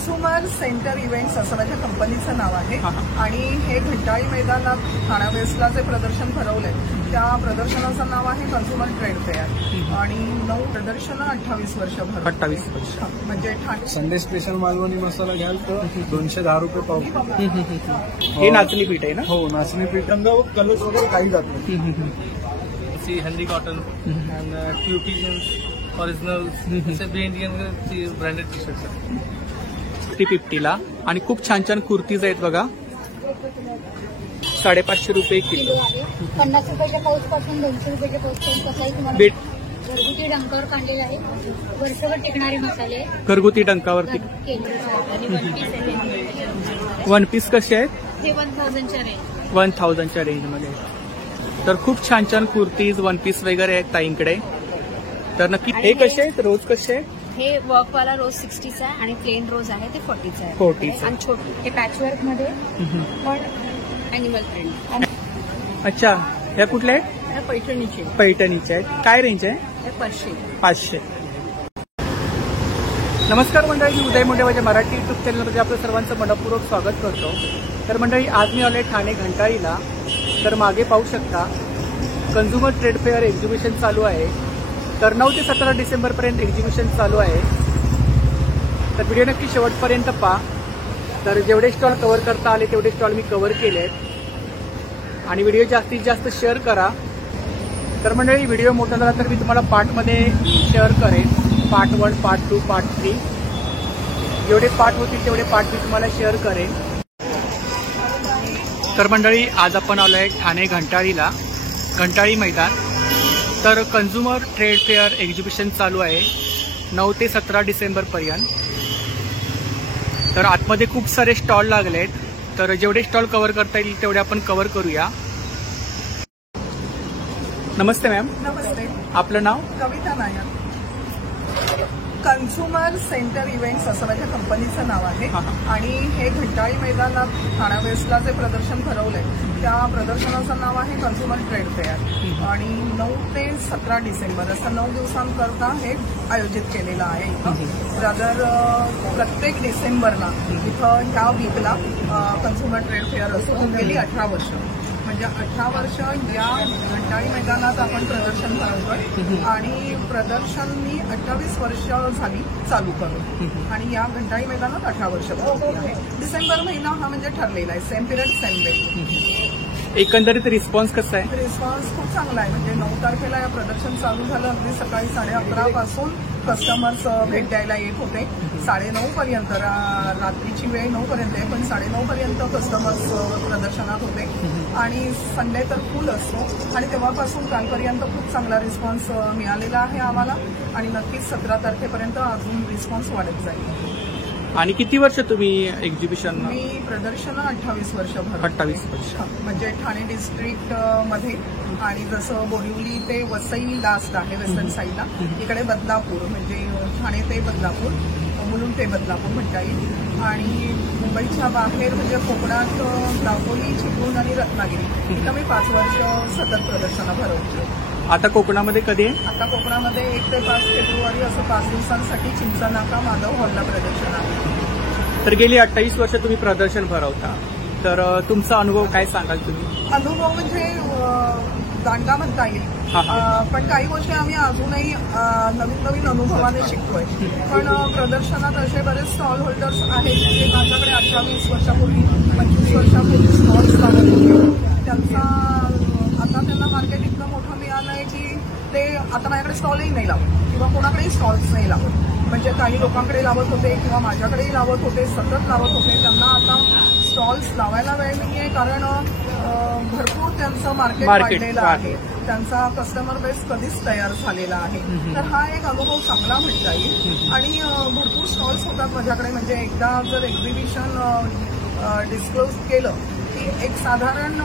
Consumer centre events असं माझ्या कंपनीचं नाव आहे आणि हे घंटाळी मैदानात ठाणा वेस्टला जे प्रदर्शन भरवलंय त्या प्रदर्शनाचं नाव आहे कन्झ्युमर ट्रेड फेअर आणि 9 प्रदर्शनं 28 वर्ष भरवली. 28 वर्ष म्हणजे संडे स्पेशल मालवणी मसाला घ्याल तर 210 रुपये पाव. हे नाचणी पीठ आहे ना? हो, नाचणी पीठ. रंग कलर्स वगैरे काही जात नाही. See Henry Cotton and QT jeans original सगळे इंडियन ब्रँडेड टी शर्ट्स आहेत. 50ला आणि खूप छान छान कुर्तीज आहेत बघा. 550 रुपये किलो. 50 रुपयाच्या पाऊस पासून 200 रुपयाच्या पाऊस पर्यंत कसंही तुम्हाला बीट घरगुती डंकावर काढलेला आहे. वर्षभर टिकणारे मसाले घरगुती डंकावरती. वन पीस कसे आहेत? हे 1000च्या रेंज. 1000च्या रेंजमध्ये. तर खूप छान छान कुर्तीज वन पीस वगैरे आहेत ताईंकडे. तर नक्की हे कसे आहेत? रोज कसे आहेत? हे वर्कवाला रोज 60चा आहे आणि प्लेन रोज आहे ते 40चा आहे. 40चा. आणि छोटे हे पॅचवर्क मध्ये पण अॅनिमल प्रिंट. अच्छा, ह्या कुठल्या आहेत? पैठणीचे पैठणीच्या आहेत. काय रेंज आहे? 500. नमस्कार मंडळी, मी उदय मुंडे माझ्या मराठी युट्यूब चॅनलमध्ये आपलं सर्वांचं मनपूर्वक स्वागत करतो. तर मंडळी, आज मी आलोय ठाणे घंटाळीला. तर मागे पाहू शकता कन्झ्युमर ट्रेड फेअर एक्झिबिशन चालू आहे. तर 9 ते 17 डिसेंबरपर्यंत एक्झिबिशन चालू आहे. तर व्हिडिओ नक्की शेवटपर्यंत पहा. तर जेवढे स्टॉल कव्हर करता आले तेवढे स्टॉल मी कव्हर केले आहेत आणि व्हिडिओ जास्तीत जास्त शेअर करा. तर मंडळी, व्हिडिओ मोठा झाला तर मी तुम्हाला पार्टमध्ये शेअर करेन. पार्ट 1, पार्ट 2, पार्ट 3 जेवढे पार्ट होतील तेवढे पार्ट मी तुम्हाला शेअर करेन. तर मंडळी, आज आपण आलोय ठाणे घंटाळीला, घंटाळी मैदान. तर कन्झ्युमर ट्रेड फेअर एक्झिबिशन चालू आहे 9 ते 17 डिसेंबरपर्यंत. तर आतमध्ये खूप सारे स्टॉल लागले आहेत. तर जेवढे स्टॉल कव्हर करता येईल तेवढे आपण कव्हर करूया. नमस्ते मॅम. नमस्ते. आपलं नाव? कविता नायर. कन्झ्युमर सेंटर इव्हेंट्स असं माझ्या कंपनीचं नाव आहे आणि हे घंटाळी मैदानात ठाणा वेस्टला जे प्रदर्शन भरवलंय त्या प्रदर्शनाचं नाव आहे कन्झ्युमर ट्रेड फेअर आणि 9 ते 17 डिसेंबर असं 9 दिवसांकरता हे आयोजित केलेलं आहे. इथं रादर प्रत्येक डिसेंबरला इथं ह्या वीकला कन्झ्युमर ट्रेड फेअर असतो. गेली 18 वर्ष म्हणजे 18 वर्ष या घंटाळी मैदानात आपण प्रदर्शन भरवतोय आणि प्रदर्शन मी 28 वर्ष झाली चालू करून आणि या घंटाळी मैदानात 18 वर्ष आहे. डिसेंबर महिना हा म्हणजे ठरलेला आहे. Same period same day. एकंदरीत रिस्पॉन्स कसा आहे? रिस्पॉन्स खूप चांगला आहे. म्हणजे 9 तारखेला या प्रदर्शन चालू झालं. अगदी सकाळी 11:30 पासून कस्टमर्स भेट द्यायला येत होते. 9:30 पर्यंत रात्रीची वेळ 9 पर्यंत आहे पण 9:30 पर्यंत कस्टमर्स प्रदर्शनात होते आणि संडे तर फुल असतो आणि तेव्हापासून कालपर्यंत खूप चांगला रिस्पॉन्स मिळालेला आहे आम्हाला आणि नक्कीच 17 तारखेपर्यंत अजून रिस्पॉन्स वाढत जाईल. आणि किती वर्ष तुम्ही एक्झिबिशन? मी प्रदर्शनं 28 वर्ष भरवते. 28 वर्ष. म्हणजे ठाणे डिस्ट्रिक्ट मध्ये आणि जसं बोरिवली ते वसई लास्ट आहे वेस्टर्न साईडला. इकडे बदलापूर म्हणजे ठाणे ते बदलापूर, मुलुंड ते बदलापूर म्हणता येईल आणि मुंबईच्या बाहेर म्हणजे कोकणात दापोली, चिपळूण आणि रत्नागिरी इथं मी 5 वर्ष सतत प्रदर्शनं भरवते. आता कोकणामध्ये कधी आहे? आता कोकणामध्ये 1 ते 5 फेब्रुवारी असं 5 दिवसांसाठी चिंचा नाका माधव हॉलला प्रदर्शन आहे. तर गेली 28 वर्ष तुम्ही प्रदर्शन भरवता. तर तुमचा अनुभव काय सांगाल तुम्ही? अनुभव म्हणजे दांडगा म्हणता येईल. पण काही गोष्टी आम्ही अजूनही नवीन अनुभवाने शिकतोय. पण प्रदर्शनात असे बरेच स्टॉल होल्डर्स आहेत जे माझ्याकडे 18-20 वर्षापूर्वी 25 वर्षापूर्वी स्टॉल्स लावत होते. त्यांचा आता त्यांना मार्केट इतकं मोठं मिळालं आहे की ते आता माझ्याकडे स्टॉलही नाही लावत किंवा कोणाकडेही स्टॉल्स नाही लावत. म्हणजे काही लोकांकडे लावत होते किंवा माझ्याकडेही लावत होते, सतत लावत होते. त्यांना आता स्टॉल्स लावायला वेळ नाहीये कारण भरपूर त्यांचं मार्केट वाढलेलं आहे. त्यांचा कस्टमर बेस कधीच तयार झालेला आहे. तर हा एक अनुभव चांगला म्हणता येईल आणि भरपूर स्टॉल्स होतात माझ्याकडे. म्हणजे एकदा जर एक्झिबिशन डिस्क्लोज केलं की एक साधारण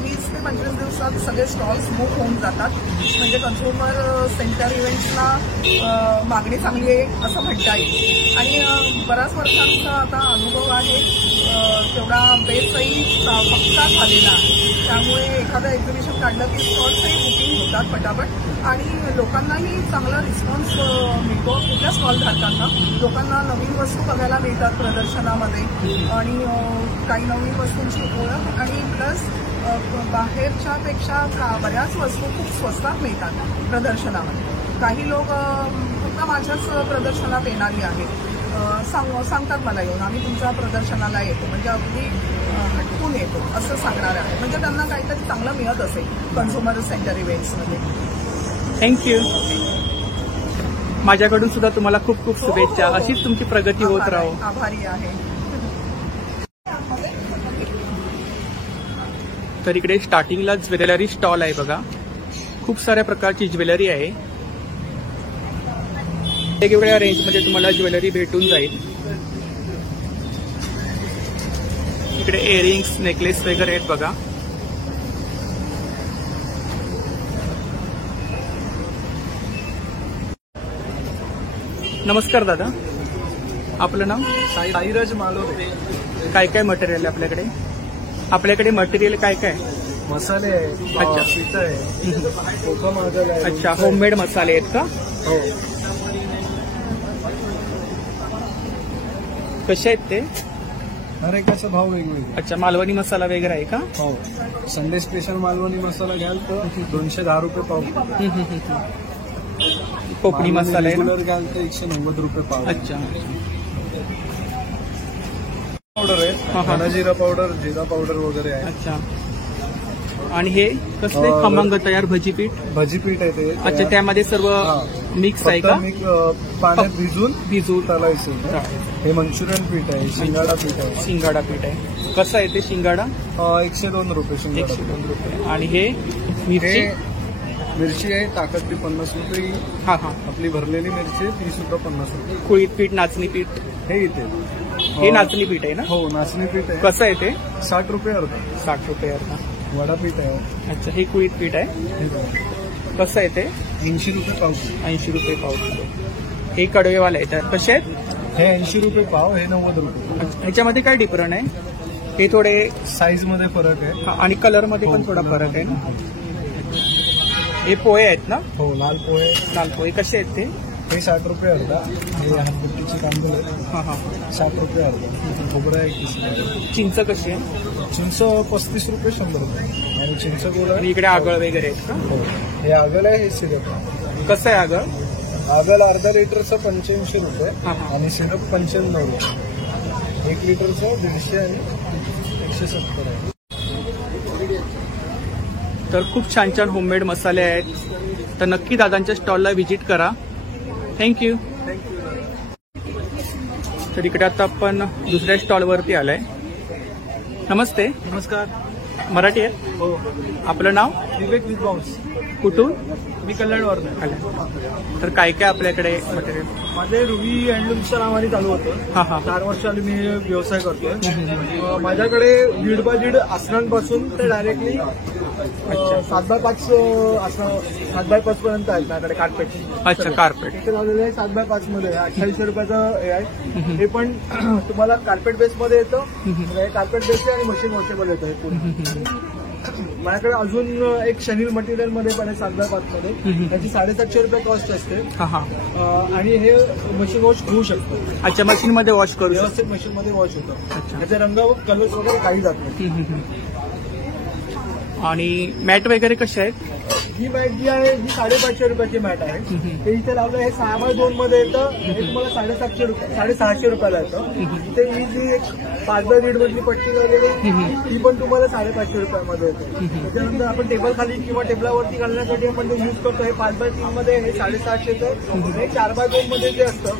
20 ते 25 दिवसात सगळे स्टॉल्स बुक होऊन जातात. म्हणजे कन्झ्युमर सेंटर इव्हेंट्सला मागणी चांगली आहे असं म्हणता येईल आणि बऱ्याच वर्षांचा आता अनुभव आहे. तेवढा बेसही पक्का झालेला आहे. त्यामुळे एखादं एक्झिबिशन काढलं की स्टॉल्सही बुकिंग होतात पटापट आणि लोकांनाही चांगला रिस्पॉन्स मिळतो. कुठल्या स्टॉल धारकांना लोकांना नवीन वस्तू बघायला मिळतात प्रदर्शनामध्ये आणि काही नवीन वस्तूंची ओळख आणि प्लस बाहेरच्यापेक्षा बऱ्याच वस्तू खूप स्वस्तात मिळतात प्रदर्शनामध्ये. काही लोक फक्त माझ्याच प्रदर्शनात येणारी आहेत सांगतात मला येऊन आम्ही तुमच्या प्रदर्शनाला येतो म्हणजे अगदी हटकून येतो असं सांगणार आहे. म्हणजे त्यांना काहीतरी चांगलं मिळत असेल कन्झ्युमर सेंटर इव्हेंट्समध्ये. थँक्यू. माझ्याकडून सुद्धा तुम्हाला खूप खूप शुभेच्छा. अशीच तुमची प्रगती होत राहो. आभारी आहे. तर इकडे स्टार्टिंगला ज्वेलरी स्टॉल आहे बघा. खूप साऱ्या प्रकारची ज्वेलरी आहे. वेगवेगळ्या रेंजमध्ये तुम्हाला ज्वेलरी भेटून जाईल. इकडे इयरिंग्स नेकलेस वगैरे आहेत बघा. नमस्कार दादा, आपलं नाव? साईराज मालोरे. काय काय मटेरियल आहे आपल्याकडे? आपल्याकडे मटेरियल काय काय? मसाले आहे, अच्छा. पीठ आहे, कोकम आगल आहे. अच्छा, होममेड मसाले आहेत का? हो. कसे आहेत ते? हर एकाचा भाव वेगवेगळे. अच्छा, मालवणी मसाला वगैरे आहे का? हो. संडे स्पेशल मालवणी मसाला घ्याल तर 210 रुपये पाव. कोकणी मसाला आहे ना? रेग्युलर घ्याल तर 190 रुपये पाव. अच्छा. पावडर आहे, धना जिरा पावडर, जिरा पावडर वगैरे आहे. अच्छा. आणि हे कसले खमंग तयार भजीपीठ? भजीपीठ आहे ते. अच्छा, त्यामध्ये सर्व मिक्स आहे का? पाण्यात भिजून तळायचं. हे मंचुरियन पीठ आहे, शिंगाडा पीठ आहे. शिंगाडा पीठ आहे. कसं आहे ते शिंगाडा? 102 रुपये शिंगाडा. 102 रुपये. आणि हे मिरची? मिरची आहे ताकदली 50 रुपये. हा हा. आपली भरलेली मिरची ती सुद्धा 50 रुपये. कुळीत पीठ, नाचणी पीठ? हे इथे हे नाचणी पीठ आहे ना? हो, नाचणी पीठ आहे. कसं आहे ते? 60 रुपये अर्धा. 60 रुपये अर्धा. वडा पीठ आहे. अच्छा, हे कुळीत पीठ आहे. हे बघा. कसं आहे ते? 80 रुपये पाव किलो. 80 रुपये पाव किलो. हे कडवेवाला आहे. कसे आहेत? हे 80 रुपये पाव, हे 90 रुपये. ह्याच्यामध्ये काय डिफरंट आहे? हे थोडे साईज मध्ये फरक आहे. आणि कलर मध्ये पण थोडा फरक आहे ना? हे पोहे आहेत ना? हो, लाल पोहे. लाल पोहे कसे आहेत ते? हे 60 रुपये अर्धा. हे हातपुट्टीची तांदूळ आहे. हा हा. 60 रुपये अर्धा. खोबरं आहे 30 रुपये. चिंच कशी आहे? चिंच 35 रुपये 100 रुपये. आणि चिंच गोळ आणि आहे. इकडे आगळ वगैरे आहेत का? हो. हे आगल आहे, हे सिरप. कसं आहे आगळ? आगल अर्धा लिटरचं 85 रुपये हा, हा. आणि सिरप 95 रुपये. 1 लिटरचं 150 आणि 170 आहे. तर खूप छान छान होममेड मसाले आहेत. तर नक्की दादांच्या स्टॉलला व्हिजिट करा. थँक्यू. तर इकडे आता आपण दुसऱ्या स्टॉलवरती आलाय. नमस्ते. नमस्कार. मराठी आहे? हो. आपलं नाव? विवेक विद्वांस. कुठून? मी कल्याणवरून. तर काय काय आपल्याकडे मटेरियल? माझे रुवी हँडलूमच्या नावाने चालू होतं. हा हा. 4 वर्ष आली मी व्यवसाय करतोय. माझ्याकडे दीड बाय दीड आसनांपासून ते डायरेक्टली 7x5 असं 7x5 पर्यंत आहेत माझ्याकडे कार्पेट. अच्छा, कार्पेट. इथे लावलेलं आहे 7x5 मध्ये 2800 रुपयाचं हे आहे. हे पण तुम्हाला कार्पेट बेस मध्ये येतं. कार्पेट बेस आणि मशीन वॉशेबल येतं हे पूर्ण. माझ्याकडे अजून एक शनील मटेरियल मध्ये पण आहे 7x5 मध्ये. त्याची 750 रुपये कॉस्ट असते. हा हा. आणि हे मशीन वॉश होऊ शकतं. अच्छा, मशीन मध्ये वॉश करू शकतो. व्यवस्थित मशीन मध्ये वॉश होतं. अच्छा. त्याचे रंग कलर्स वगैरे काही जात नाही. आणि मॅट वगैरे कसे आहेत? ही मॅट जी आहे ही 550 रुपयाची मॅट आहे. ते इथे लावलं हे 6x2 मध्ये येतं. हे तुम्हाला 650 रुपयाला येतं. इथे ही जी एक 5x1.5 मधली पट्टी लावलेली ती पण तुम्हाला 550 रुपयामध्ये येते. त्याच्यानंतर आपण टेबल खाली किंवा टेबलावरती घालण्यासाठी आपण ते यूज करतो. हे 5x3 मध्ये हे 650 हे 4x2 मध्ये जे असतं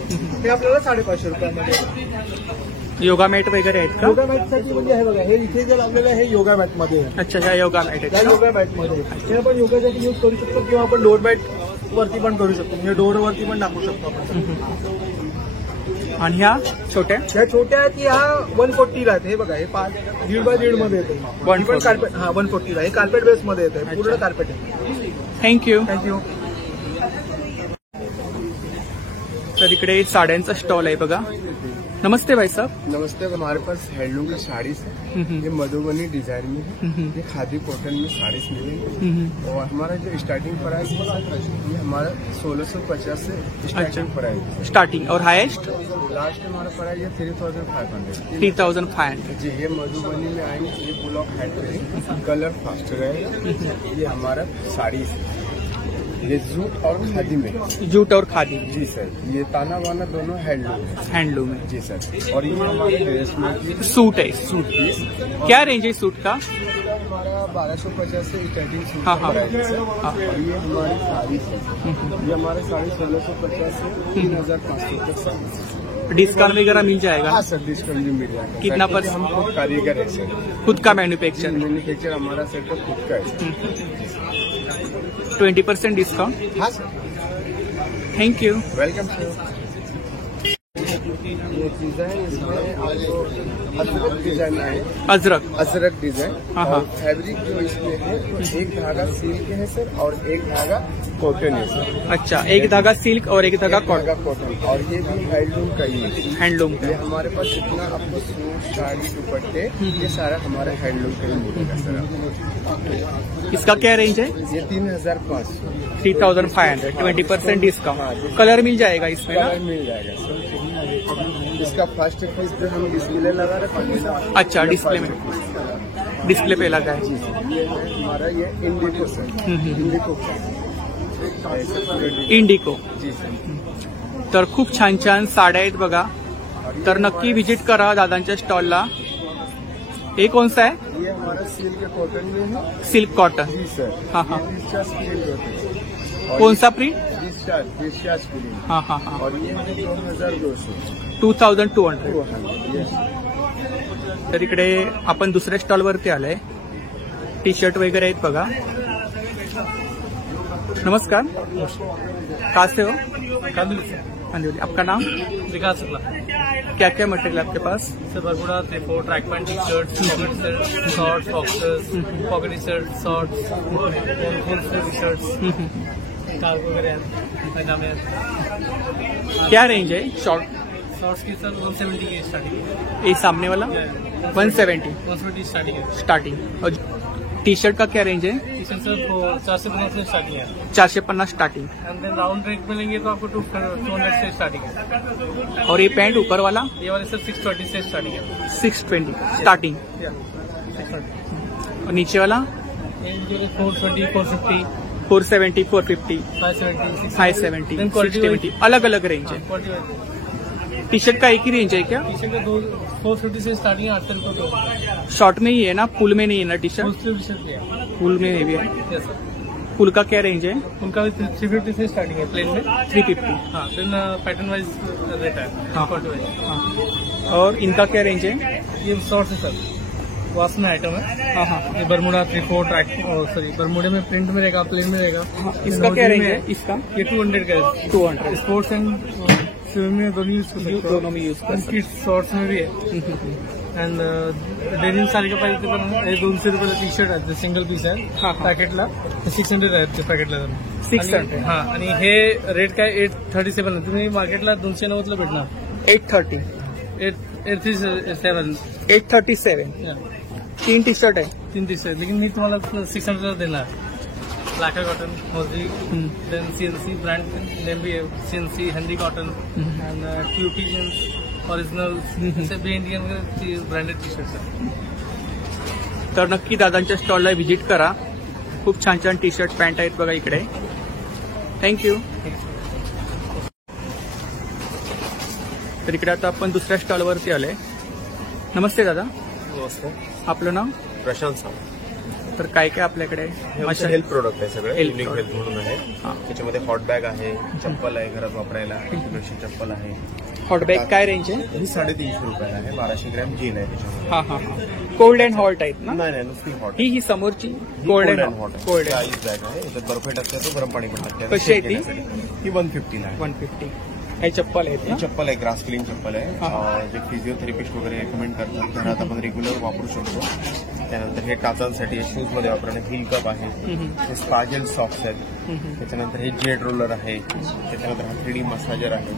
ते आपल्याला 550 रुपयामध्ये येतं. योगा मॅट वगैरे आहेत का? योगा मॅटसाठी म्हणजे हे बघा, हे इथे जे लावलेलं आहे हे योगा मॅट मध्ये आहे. अच्छा, ह्या योगा मॅट या आहेत. योगा मॅट मध्ये हे आपण योगासाठी यूज करू शकतो किंवा आपण डोर मॅट वरती पण करू शकतो. म्हणजे डोर वरती पण टाकू शकतो आपण. आणि ह्या छोट्या? ह्या छोट्या आहेत ह्या 140 आहेत. हे बघा, हे 1.5x1.5 मध्ये येते. 140. कार्पेट 140 हे कार्पेट बेस मध्ये येते. पूर्ण कार्पेट आहे. थँक्यू. थँक्यू. तर इकडे साड्यांचा स्टॉल आहे बघा. नमस्ते भाई साहब। नमस्ते। हमारे पास हैंडलूम का साड़ीज है, ये मधुबनी डिजाइन में है, ये खादी कॉटन में साड़ीज मिलेंगे। और हमारा जो स्टार्टिंग प्राइस है ये हमारा 1650 से स्टार्टिंग प्राइस है। स्टार्टिंग और हाईएस्ट लास्ट हमारा प्राइस है 3500। 3500। जी, ये मधुबनी में आएंगे, ये ब्लॉक हेड पे कलर फास्ट रहेगा। ये हमारा साड़ीज है, ये जूट और खादी में। जूट और खादी। जी सर, ये ताना वाना दोनों हैंडलूम है। हैंडलूम है जी सर। और ये हमारे ड्रेस में सूट है। सूट पीस क्या रेंज है सूट का? हमारा 1250 से स्टार्टिंग सूट हाँ, हाँ। प्राइस है। और ये हमारी साड़ी है, ये हमारे साड़ी 1650 से 3500 तक साड़ी। डिस्काउंट वगैरह मिल जाएगा? हाँ सर, डिस्काउंट भी मिल जाएगा। कितना सर, हम खुद कारीगर है सर, खुद का मैन्युफैक्चर? मैन्युफैक्चर हमारा सेट खुद का है। 20% डिस्काउंट? हाँ sir. Thank you. Welcome sir. ये डिजाइन इसमें आपको अजरक डिजाइन है, अजरक डिजाइन। हाँ, और फैब्रिक जो इसमें है तो एक धागा सिल्क है सर और एक धागा कॉटन है सर। अच्छा, एक धागा सिल्क और एक धागा कॉटन। और ये भी हैंडलूम का ही है। हैंडलूम ये का। हमारे पास जितना आपको सूट साड़ी दुपट्टे ये सारा हमारा हैंडलूम का ही मिलेगा सर आपको। इसका क्या रेंज है? ये 3500। 3500। 20% डिस्काउंट। कलर मिल जाएगा इसमें ना? कलर मिल जाएगा सर। इसका फर्स्ट पीस पे हम डिस्प्ले लगा रहे हैं। अच्छा, डिस्प्ले में, डिस्प्ले पे लगा है। ये है हमारा ये इंडिको सर, इंडिको इंडिको। जी सर। तर खूप छान छान साड्या आहेत बघा, तर नक्की विजिट करा दादांच्या स्टॉलला। हे कोणसा आहे? ये हमारा सिल्क कॉटन में है। Silk cotton. जी सर। हाँ, हाँ। ये डिस्चार्ज प्रिंट होता है। कौन सा प्रिंट? Discharge print. हाँ हाँ हाँ। और ये है 2200। 2200। यस। तर इकडे आपण दुसऱ्या स्टॉलवरती आलोय। टी शर्ट वगैरे आहेत बघा। नमस्कार, कहाँ से हो? कांदिवली। आपका नाम? विकास शुक्ला। क्या क्या मटेरियल आपके पास? सर बरमुडा, त्रिफोर, track pant, T shirt, pocket shirt, shorts, boxers, pocket T shirt, shorts, full sleeve T shirts, cargo वगैरह हैं, पैजामे हैं। क्या रेंज है शॉर्ट? शॉर्ट्स की सर 170 की स्टार्टिंग है। ये सामने वाला 170 170 स्टार्टिंग है। स्टार्टिंग। और टी शर्ट का क्या रेंज है? टी शर्ट सर 450 से स्टार्टिंग है। 450 starting. And then round rate में लेंगे तो आपको 200 से स्टार्टिंग है। और ये पैंट ऊपर वाला? ये वाले सर 620 से स्टार्टिंग है। 620 स्टार्टिंग। 620। और नीचे वाला? ये 420, 450, 470, 450, 570, 570, Then quality 670, अलग अलग रेंज है। टी शर्ट का एक ही रेंज है क्या? टी शर्ट का 450 से स्टार्टिंग है, 800 रुपये। शॉर्ट में ही है ना, फुल में नहीं है ना टी फुल शर्ट? स्लीव टी शर्ट भी है। फुल में भी है। Yes sir. फुल का क्या रेंज है? उनका भी 350 से स्टार्टिंग है प्लेन में। 350। हाँ, देन पैटर्न वाइज रेट है। हाँ। 40 वाइज। हाँ। और इनका क्या रेंज है? ये शॉर्ट है सर, वाश में आइटम है। हाँ हाँ। ये बरमुडा, त्रिफोर, ट्रैक, सॉरी बरमुडे में प्रिंट में रहेगा, प्लेन में रहेगा। इसका क्या रेंज है? इसका ये 200 का है। 200। स्पोर्ट्स एंड स्विमिंग में दोनों यूज कर सकते हो। दोनों में यूज कर सकते किड्स शॉर्ट्स में भी है। एंड डेनिम साड़ी का प्राइस पण 200 रुपये टी शर्ट आहे, सिंगल पीस आहे। हा, हा. पॅकेटला 600 आहे ते पॅकेटला. 600. हा, आणि हे रेट काय 837 आहे. तुम्ही मार्केटला 290 भेटणार. 830. 837. 837. 3 टी शर्ट है। 3 टी शर्ट, लेकिन मी तुम्हाला 600 देणार. ब्लैक कॉटन, मोजी, देन CNC ब्रांड नेम भी है, CNC, Henry Cotton and QP jeans original, असे बी इंडियन ब्रँडेड टी शर्ट्स आहेत. तर नक्की दादांच्या स्टॉलला व्हिजिट करा. खूप छान छान टी शर्ट पॅन्ट आहेत बघा इकडे. थँक्यू. तर इकडे आता आपण दुसऱ्या स्टॉलवरती आलोय. नमस्ते दादा. नमस्ते. आपलं नाव? प्रशांत सावंत. तर काय काय आपल्याकडे? आमचं हेल्थ प्रोडक्ट आहे सगळं. Health unique product. हेल्थ म्हणून आहे. हा. त्याच्यामध्ये हॉट बॅग आहे, चप्पल आहे घरात वापरायला, इंटिग्रेशन चप्पल आहे. हॉट बॅग काय रेंज आहे? ही 350 रुपयाला आहे. 1200 ग्रॅम जेल आहे त्याच्यामध्ये. हा हा हा. कोल्ड अँड हॉट आहेत ना? नाही नाही, नुसती हॉट. ही समोरची ही cold cold and and hot आहे. Cold he and ice bag आहे. याच्यात बर्फ टाकते तो गरम पाणी पण टाकते. कशी आहे ती? ही 150 ला आहे. 150. हे चप्पल आहेत ही ना? चप्पल आहे, ग्रास क्लीन चप्पल आहे. हा. जे फिजिओथेरपिस्ट वगैरे रेकमेंड करतात घरात आपण रेग्युलर वापरू शकतो. त्यानंतर हे टाचांसाठी शूज मध्ये वापरणं हिल कप आहे. हे स्पाजेल सॉक्स आहेत. त्याच्यानंतर हे जेट रोलर आहे. त्याच्यानंतर हा 3D मसाजर आहे.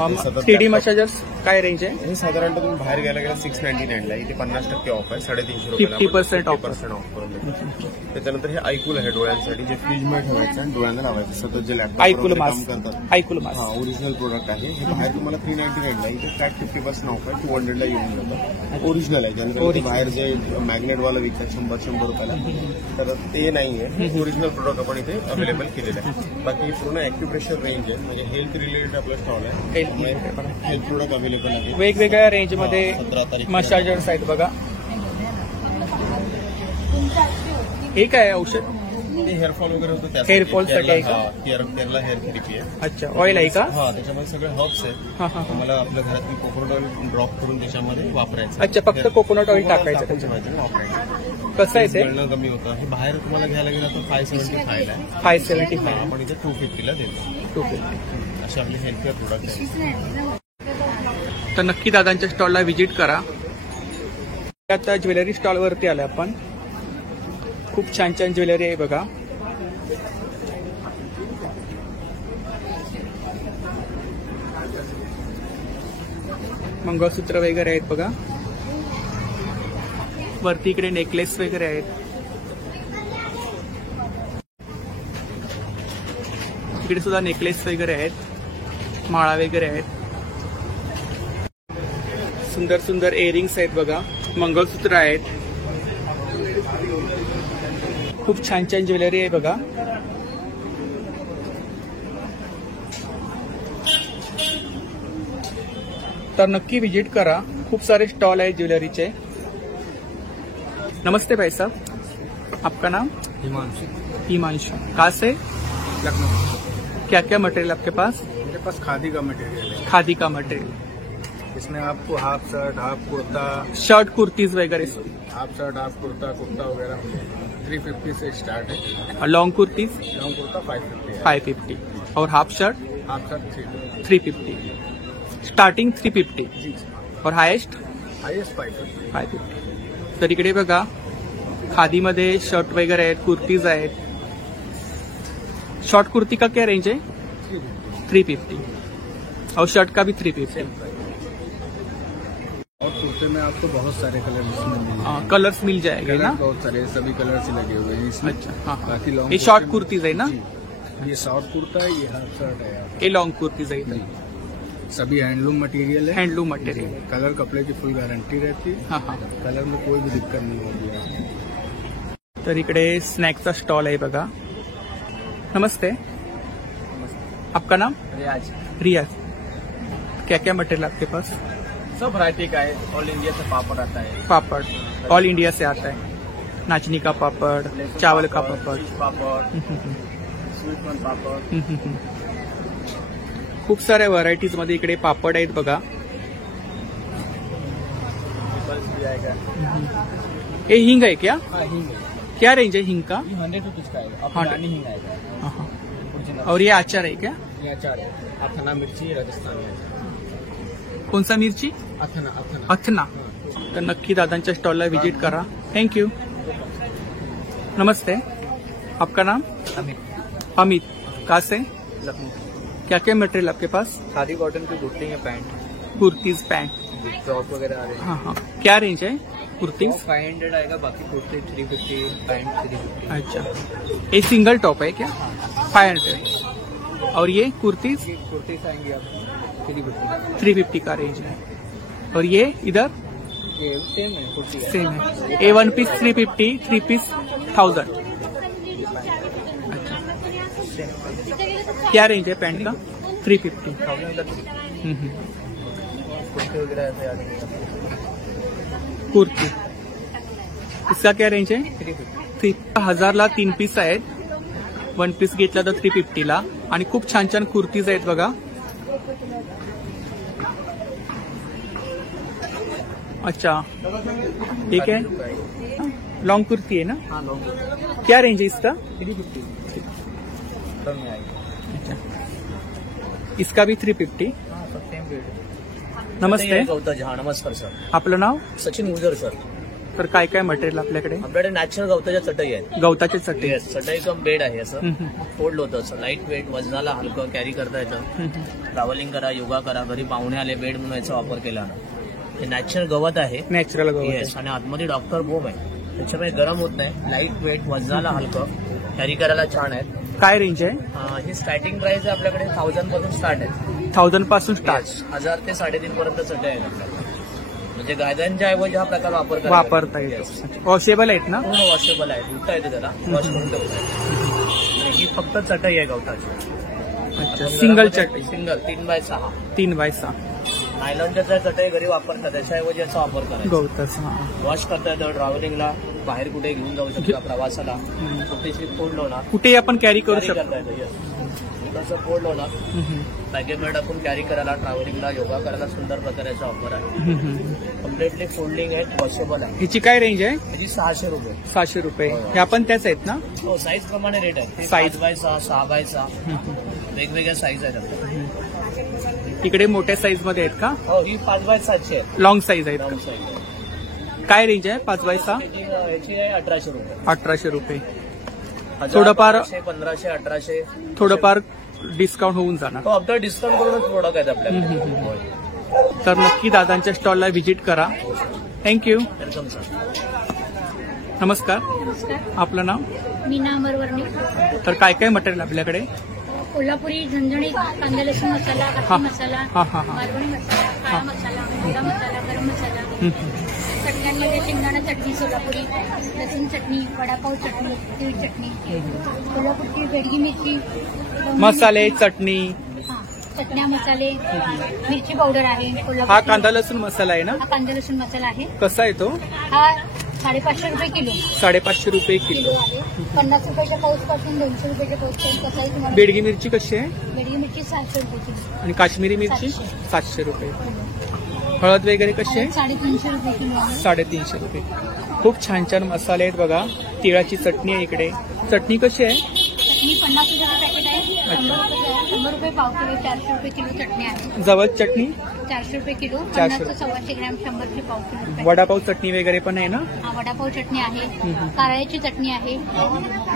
3D मसाजर्स काय रेंज आहे? हे साधारणतः तुम्ही बाहेर गेला 699ला, इथे 50% ऑफ आहे, 350 रुपयाला 50% ऑफ. 50% ऑफ करून देतो. त्याच्यानंतर हे आयकूल आहे डोळ्यांसाठी, जे फ्रीजमध्ये ठेवायचं आणि डोळ्यांना लावायचं. सतत जे लॅपटॉप आयकूल काम मास्क. करतात, आयकूल मास्क. हा ओरिजिनल प्रोडक्ट आहे. हे बाहेर तुम्हाला 399ला, इथे फ्लॅट 50% ऑफ आहे, 200ला येऊन जातं. ओरिजिनल आहे. ज्यानंतर बाहेर जे मॅग्नेटवाला विकतात 100 रुपयाला, तर ते नाहीये. ओरिजिनल प्रोडक्ट आपण इथे अवेलेबल केलेलं आहे. बाकी पूर्ण ॲक्युप्रेशर रेंज आहे, म्हणजे हेल्थ रिलेटेड आपला स्टॉल आहे. हेल्थ प्रोडक्ट अवेलेबल आहे. वेगवेगळ्या रेंजमध्ये 17 तारीख मसाजर्स आहेत बघा. हे काय औषध? ते हेअरफॉल वगैरे होतं त्यासाठी. Hairfall साठी आहे का? केरला हेअर थेरपी आहे. अच्छा, ऑइल आहे का? हा, त्याच्यामध्ये सगळे हर्ब्स आहेत. हा हा. तुम्हाला आपल्या घरातली कोकोनट ऑइल ड्रॉप करून त्याच्यामध्ये वापरायचं. अच्छा, फक्त कोकोनट ऑइल टाकायचं टाकून त्याच्यात. ठेवायचं, वापरायचं. कसं आहे ते? जळणं कमी होतं. हे बाहेर तुम्हाला घ्यायला गेलं तर 575 ला आहे. 575. आपण इथे 250ला देतो. 250. असे आपले हेल्थकेअर प्रोडक्ट आहेत. तर नक्की दादांच्या स्टॉलला व्हिजिट करा. आता ज्वेलरी स्टॉलवरती आलो आपण. खूप छान छान ज्वेलरी आहे बघा. मंगळसूत्र वगैरे आहेत बघा. वरती इकडे नेकलेस वगैरे आहेत. इकडे सुद्धा नेकलेस वगैरे आहेत, माळा वगैरे आहेत. सुंदर सुंदर इयरिंग्स आहेत बघा, मंगळसूत्र आहेत. खूप छान छान ज्वेलरी आहे बघा. तर नक्की विजिट करा. खूप सारे स्टॉल आहेत ज्वेलरीचे. नमस्ते भाई साहब, आपका नाम? हिमांशु. हिमांशु. कहाँ से? लखनऊ. क्या क्या मटेरियल आपके पास? मेरे पास खादी का मटेरियल है. खादी का मटेरियल, इसमें आपको half shirt, half kurta, shirt kurtis वगैरह, half shirt, half kurta, kurta वगैरह 350 से स्टार्ट है. लॉन्ग कुर्तीज लॉन्ग कुर्ता 550 है. 550 और half shirt half shirt 350. 350. Starting 350 जी. और हायेस्ट हाईएस्ट 550. 550. तर इकडे बघा, खादीमध्ये शर्ट वगैरे आहेत, कुर्तीज आहेत. शॉर्ट कुर्ती का क्या रेंज है? 350 और शर्ट का भी 350. और कुर्ते में आपको बहुत सारे कलर इसमें मिलेंगे. कलर्स मिल जाएंगे ना? बहुत सारे सभी कलर से लगे हुए हैं इसमें. अच्छा, हाँ हाँ. बाकी लॉन्ग ये शॉर्ट कुर्तीज है ना? ये शॉर्ट कुर्ता है, ये हाफ शर्ट है. ये लॉन्ग कुर्तीज है. सभी हैंडलूम मटेरियल है. Handloom material. कलर कपड़े की फुल गारंटी रहती है. हाँ हाँ. कलर में कोई भी दिक्कत नहीं होगी. तर इकडे स्नॅक्सचा स्टॉल आहे बघा. नमस्ते, आपका नाम? रियाज. रियाज. क्या क्या मटेरियल आपके पास? सब वैरायटी का है. ऑल इंडिया से पापड़ आता है. पापड़ ऑल इंडिया से आता है. नाचनी का पापड़, चावल का पापड़. पापड़, स्वीट कॉर्न पापड़. खूप साऱ्या व्हरायटीज मध्ये इकडे पापड आहेत बघा. पल्स भी आएगा. ये हिंग है क्या? हाँ, हिंग है. क्या रेंज है हिंग का? ये 100 रुपीज का है. 100. अफगानी हिंग आएगा. हाँ, हाँ. ओरिजिनल. और ये अचार है क्या? ये अचार है. अथना मिर्ची राजस्थानी है. कौन सा मिरची? अथना अथना. अथना. तर नक्की दादांच्या स्टॉलला व्हिजिट करा. थँक्यू. नमस्ते, आपका नाम? अमित. अमित. कहाँ से? लखनऊ. क्या क्या मटेरियल आपके पास? खादी कॉटन की कुर्ती है, पैंट, कुर्तीज, पैंट. टॉप वगैरह आ रहे हैं. हाँ हाँ. क्या रेंज है कुर्तीज? 500 आएगा. बाकी कुर्ती 350, पैंट 350. अच्छा, ये सिंगल टॉप है क्या? 500. और ये कुर्तीज कुर्ती से आएंगे आप 350. 350 का रेंज है. और ये इधर ये सेम है कुर्ती है. सेम है. ए 1 पीस 350, 3 पीस 1000. क्या रेंज है पैंट का? 350. कुर्ती वगैरह ऐसे आ जाएंगे. कुर्ती, इसका क्या रेंज है? 350. 1000ला 3 पीस आहेत. 1 पीस घेतला तर 350ला. आणि खूप छान छान कुर्तीज आहेत बघा. अच्छा, ठीक है. लॉन्ग कुर्ती है ना? हाँ, लॉन्ग. क्या रेंज है इसका? 350 कम में आएगा. इसका भी 350. हाँ, सब सेम रेट. नमस्ते, गौता जहाँ. नमस्कार सर. आपलं नाव? सचिन गुजर सर. तर काय काय मटेरियल आपल्याकडे? आपल्याकडे नॅचरल गवताच्या चटई आहेत. गवताचे चटई. येस, चटई कम बेड आहे. असं फोल्ड होतं, असं लाईट वेट, वजनाला हलकं, कॅरी करता येतं. ट्रॅव्हलिंग करा, योगा करा, घरी पाहुणे आले, बेड म्हणून याचा वापर केला ना. हे नॅचरल गवत आहे. नॅचरल गवत. येस, आणि आतमध्ये डॉक्टर बोम आहे, त्याच्यामुळे गरम होत नाही. लाईट वेट, वजनाला हलकं, कॅरी करायला छान आहे. काय रेंज आहे? ही स्टार्टिंग प्राइस आहे आपल्याकडे 1000 पासून स्टार्ट आहे. 1000 पासून स्टार्ट. 1000 ते 3,500 पर्यंत चटई आहेत आपल्याकडे. म्हणजे गायदांच्या ऐवजी हा प्रकार वापरता येतो. वॉशेबल आहेत ना? पूर्ण वॉशेबल आहे, धुता येते त्याला, वॉश करून ठेवता. ही फक्त चटई आहे गवताची. अच्छा, सिंगल चटई. Single 3x6. 3x6. नायलॉनच्या चटई घरी वापरतात, त्याच्याऐवजी याचा वापर करायचा. गवताचा. वॉश करता येतं, ट्रॅव्हलिंगला बाहेर कुठे घेऊन जाऊ शकता, प्रवासाला छोटीशी फोल्ड होणार, कुठे आपण कॅरी करू शकतो. करता येतं. तसं फोल्ड होणार, बॅगेमध्ये टाकून कॅरी करायला, ट्रॅव्हलिंगला, योगा करायला सुंदर प्रकारचा ऑफर आहे. कम्प्लिटली फोल्डिंग आहे, वॉशेबल आहे. ह्याची काय रेंज आहे? ह्याची 600 रुपये. 600 रुपये. ह्या पण त्याच आहेत ना? हो, साईज प्रमाणे रेट आहे. Size. 5x6, 6x6 वेगवेगळ्या साईज आहेत आपल्याकडे. इकडे मोठ्या साईज मध्ये आहेत का? हो, ही 5x7 आहे, लॉंग साईज आहेत. लॉंग साईज आहे. काय रेंज आहे 5x6? याची आहे 1800 रुपये. 1800 रुपये. 1000, थोडंफार 1200, 1500, 1800. थोडंफार डिस्काउंट होऊन जाणार. हो, आपल्याला डिस्काउंट करूनच प्रोडक्ट आहेत आपल्याकडे. तर नक्की दादांच्या स्टॉलला व्हिजिट करा. थँक्यू. Welcome sir. नमस्कार, नमस्कार, आपलं नाव? मीना अमरवर्णी. तर काय काय मटेरियल आपल्याकडे? कोल्हापुरी झणझणीत कांदा लसूण मसाला, हा. हत्ती मसाला, हा, हा, हा. मालवणी मसाला, काळा मसाला, मोठा मसाला, गरम मसाला. चटण्यांमध्ये शेंगदाणा चटणी सोलापुरी, लसूण चटणी, वडापाव चटणी, तीळ चटणी, कोल्हापूरची बेडगी मिरची, मसाले, चटणी. हा, चटण्या, मसाले, मिरची पावडर आहे. हा कोल्हापूरची- कांदा लसूण मसाला आहे ना? हा कांदा लसूण मसाला आहे. कसा आहे तो? हा 550 रुपये किलो. 550 रुपये किलो. आहे. 50 रुपयाच्या पाऊस पासून 200 रुपयाच्या पाऊस पर्यंत कसा आहे तुम्हाला? बेडगी मिरची कशी आहे? बेडगी मिरची 700 रुपये किलो. आणि काश्मीरी मिरची 700 रुपये. हळद वगैरे कशी आहे? 350 रुपये किलो आहे. 350 रुपये. खूप छान छान मसाले आहेत बघा. तिळाची चटणी आहे इकडे. चटणी कशी आहे? चटणी 50 रुपये पॅकेट आहे. 100 रुपये पाव किलो, 400 रुपये किलो चटणी आहे. जवळ चटणी 400 रुपये किलो, 400. 50 ते 125 ग्रॅम, 100 चे पाव किलो पॅकेट. वडापाव चटणी वगैरे पण आहे ना? हा, वडापाव चटणी आहे. कारळ्याची चटणी आहे.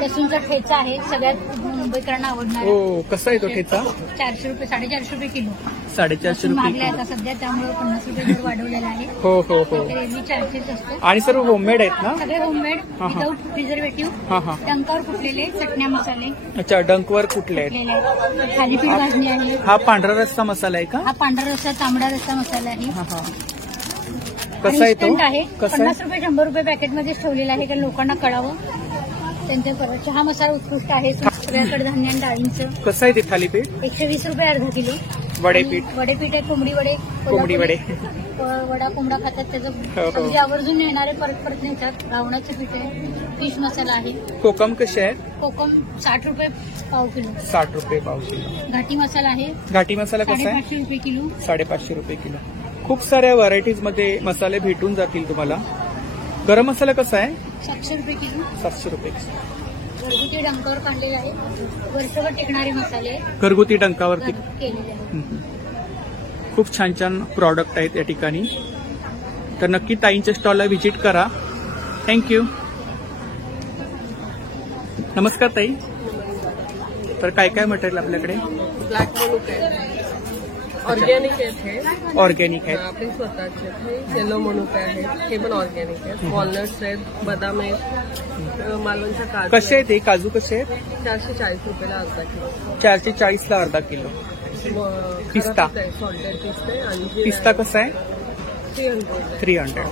लसूणचा ठेचा आहे, सगळ्यात मुंबईकरांना आवडणार. हो, कसा आहे तो ठेचा? 400 रुपये, 450 रुपये किलो. 450 रुपये महागले किलो. आता सध्या, त्यामुळे 50 रुपये दर वाढवलेला आहे. हो हो हो. ग्रेव्ही चार्जेस असतो. आणि सर्व होममेड आहेत ना? सगळे होममेड, हा, हा. विदाऊट प्रिझर्वेटिव्ह, हा हा. डंकावर कुटलेले चटण्या मसाले अच्छा, डंकवर कुठले आहेत? कुटलेले. थालीपीठ भाजणी आहे. हा पांढरा रस्सा मसाला आहे का? हा पांढरा रस्सा, तांबडा रस्सा मसाला आहे. हा हा. आणि कसा आहे तो? instant आहे. कसा 50 आहे? रुपये, 100 रुपये पॅकेटमध्येच ठेवलेला आहे, कारण लोकांना कळावं. त्यांच्या परत चहा मसाला उत्कृष्ट आहे. सगळ्या कडधान्य आणि डाळींचं. कसं आहे ते थालीपीठ? 120 रुपये अर्धा किलो. वडेपीठ. आणि वडेपीठ आहे, कोंबडी वडे. कोंबडी वडे. वडा कोंबडा खातात, त्याचं हो. अगदी आवर्जून येणारे परत नेतात. घावणाचं पीठ आहे. फिश मसाला आहे. कोकम कसे आहेत? कोकम 60 रुपये पाव किलो. 60 रुपये पाव किलो. घाटी मसाला आहे. घाटी मसाला कसा आहे? 550 रुपये किलो. 550 रुपये किलो. खूप साऱ्या व्हरायटीज मध्ये मसाले भेटून जातील तुम्हाला. गरम मसाला कसा आहे? 700 रुपये किलो. 700 रुपये. घरगुती डंकावर काढलेले आहे. वर्षभर टिकणारे मसाले आहेत. घरगुती डंकावरती केलेले आहेत. खूप छान छान प्रॉडक्ट आहेत या ठिकाणी. तर नक्की ताईंच्या स्टॉलला व्हिजिट करा. थँक्यू. नमस्कार ताई. तर काय काय मटेरियल आपल्याकडे? ब्लॅक मनुके आहे, ऑर्गॅनिक आहेत हे. ऑर्गॅनिक आहेत. आपले स्वतःचे आहेत. येलो मनुके आहेत, हे पण ऑर्गॅनिक आहेत. वॉलनट्स आहेत, बदाम आहेत, मालवणच्या काजू कसे आहेत ते काजू? कसे आहेत? 440 रुपयाला अर्धा किलो. 440 ला अर्धा किलो. पिस्ता. सॉल्टेड पिस्ते आणि पिस्ता कसा आहे? 300. 300.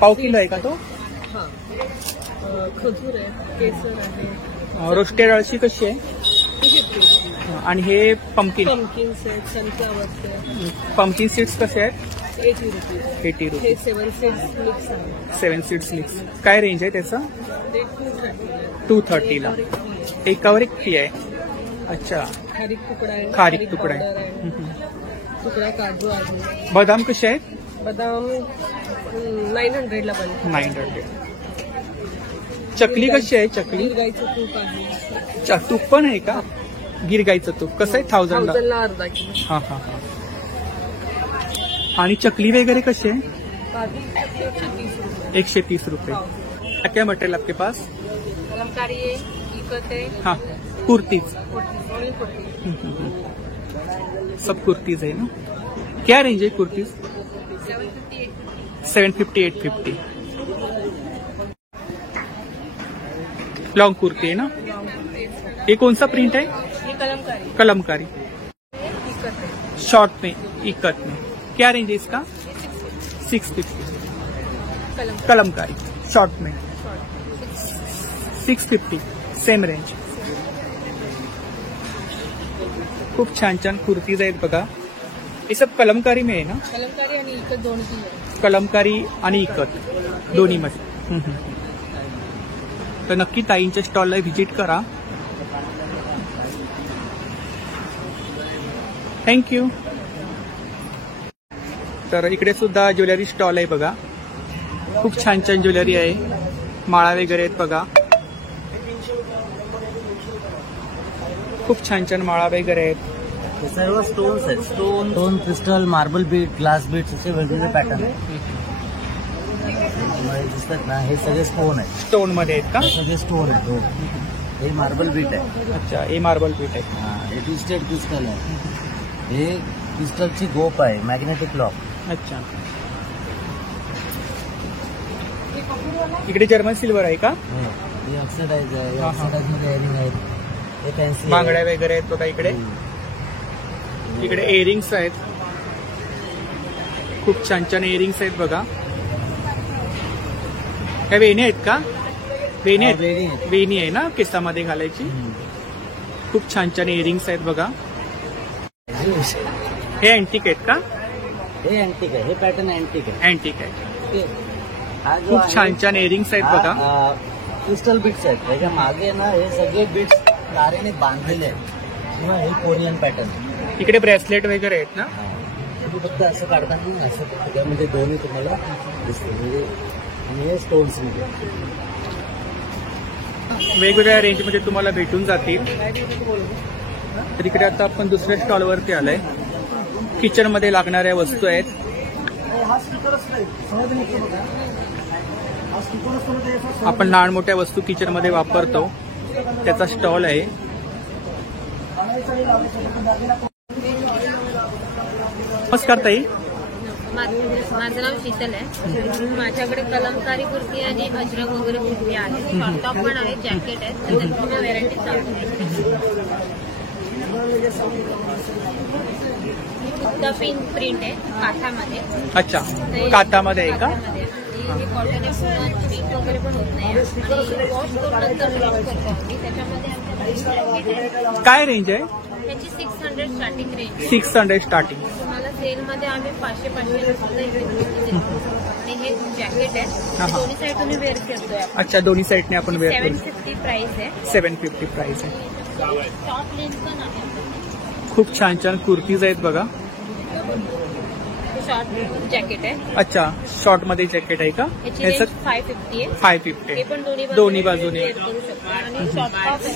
पाव किलो आहे का तो? हा, खजूर आहे, केसर आहे, रोस्टेड अळशी कशी आहे? 50. आणि हे पंपकिन. पंपकिन्स आहेत, सनफ्लावर्स आहेत, पंपकिन सीड्स कसे आहेत? 80 रुपीज. 80 हे रुपये. 7 सीड्स मिक्स आहे. 7 सीड्स मिक्स. काय रेंज आहे त्याचं? ते 230 आहे. 230 ला. एकावर एक फी आहे. अच्छा. खारीक तुकडा आहे, खारीक तुकडा आहे. आहे, तुकडा काजू आहे. बदाम कसे आहेत? बदाम 900 ला बनते. 900. चकली कशी आहे? चकली गाईचं तूप आहे, तूप पण आहे का? गिर गाईचं तूप कसं आहे? 1000 ला. 1000 ला अर्धा किलो. हा हा हा. आणि चकली वगैरे कशी आहे? काजू 130 रुपये. 130 रुपये. क्या क्या मटेरियल आपके पास? कलमकारी है, इकत है, हाँ, कुर्तीज. ओनली कुर्ती, सब कुर्तीज है ना. क्या रेंज है कुर्तीज? 750 850. लॉन्ग कुर्ती है ना. ये कौन सा प्रिंट है? ये कलमकारी, कलमकारी. इकत है, शॉर्ट में, इकत में. क्या रेंज है इसका? 650. कलमकारी शॉर्ट में 650. Same range. खूप छान छान कुर्तीज आहेत बघा. हे सब कलमकारी में आहे ना. कलमकारी आणि इकत दोन्ही आहे. कलमकारी आणि इकत दोन्हीमध्ये. तर नक्की ताईंच्या स्टॉलला व्हिजिट करा. थँक्यू. तर इकडे सुद्धा ज्वेलरी स्टॉल आहे बघा. खूप छान छान ज्वेलरी आहे. माळा वगैरे आहेत बघा. खूप छान छान माळा वगैरे आहेत. हे सर्व स्टोन्स आहेत. Stone crystal, marble bead, glass bead असे वेगवेगळे पॅटर्न आहेत. दिसतात ना, हे सगळे स्टोन आहेत. स्टोन मध्ये आहेत का? सगळे स्टोन आहेत. हो, हे मार्बल बीट आहे. अच्छा, हे मार्बल बीट आहे. हा, हे ट्विस्टेड क्रिस्टल आहे. हे क्रिस्टलची गोप आहे, मॅग्नेटिक लॉक. अच्छा, इकडे जर्मन सिल्वर आहे का? हे ऑक्सिडाइज आहे. ऑक्सिडाइज मध्ये एअरिंग आहेत. हे फॅन्सी बांगड्या वगैरे आहेत बघा इकडे. इकडे इयरिंग्स आहेत. खूप छान छान इयरिंग्स आहेत बघा. काय वेणी आहेत का? वेणी आहेत. वेणी आहे ना केसामध्ये घालायची. खूप छान छान इयरिंग्स आहेत बघा. हे अँटिक आहेत का? हे अँटिक आहे. हे पॅटर्न अँटिक आहे. अँटिक आहे. हा जो खूप आहे, छान छान इयरिंग्स आहेत बघा. हा, क्रिस्टल बीट्स आहेत. त्याच्या मागे ना हे सगळे बीट्स तारेने बांधलेले आहेत. किंवा हे कोरियन पॅटर्न. इकडे ब्रेसलेट वगैरे आहेत ना. तुम्ही फक्त असं काढताना नाही, असं फक्त त्यामध्ये दोन्ही तुम्हाला दिसते. म्हणजे आणि हे स्टोन्स मध्ये वेगवेगळ्या रेंजमध्ये तुम्हाला भेटून जातील. तर इकडे आता आपण दुसऱ्या स्टॉलवरती आलोय. किचनमध्ये लागणाऱ्या वस्तू आहेत. आपण लहान मोठ्या वस्तू किचनमध्ये वापरतो त्याचा स्टॉल आहे. नमस्कार ताई. माझं नाव शीतल आहे. माझ्याकडे कलमकारी कुर्ती आणि अजरक वगैरे कुर्ती आहे. शॉर्ट टॉप पण आहे, जॅकेट आहे. त्याच्यात तुम्हाला व्हरायटी प्रिंट आहे काठामध्ये. अच्छा, काठामध्ये आहे का? कॉटन प्रिंट वगैरे पण होत नाही. आणि वॉश करून नंतर ड्रॉप करतो आम्ही. त्याच्यामध्ये आमच्या काय रेंज आहे? त्याची 600 स्टार्टिंग रेंज. 600 स्टार्टिंग. तुम्हाला सेलमध्ये आम्ही 500 सुद्धा इथे देतो. आणि हे जॅकेट आहे. दोन्ही साईड तुम्ही वेअर करतोय. अच्छा, दोन्ही साईडने आपण वेअर करू. 750 प्राइस आहे. 750 प्राइस आहे. शॉर्ट लेन्थ पण आहे. खूप छान छान कुर्तीज आहेत बघा. शॉर्ट जॅकेट आहे. अच्छा, शॉर्ट मध्ये जॅकेट आहे का? याची रेंज 550 आहे. 550. हे पण दोन्ही बाजूने वेअर करू शकतो. आणि शॉर्ट टॉप आहे.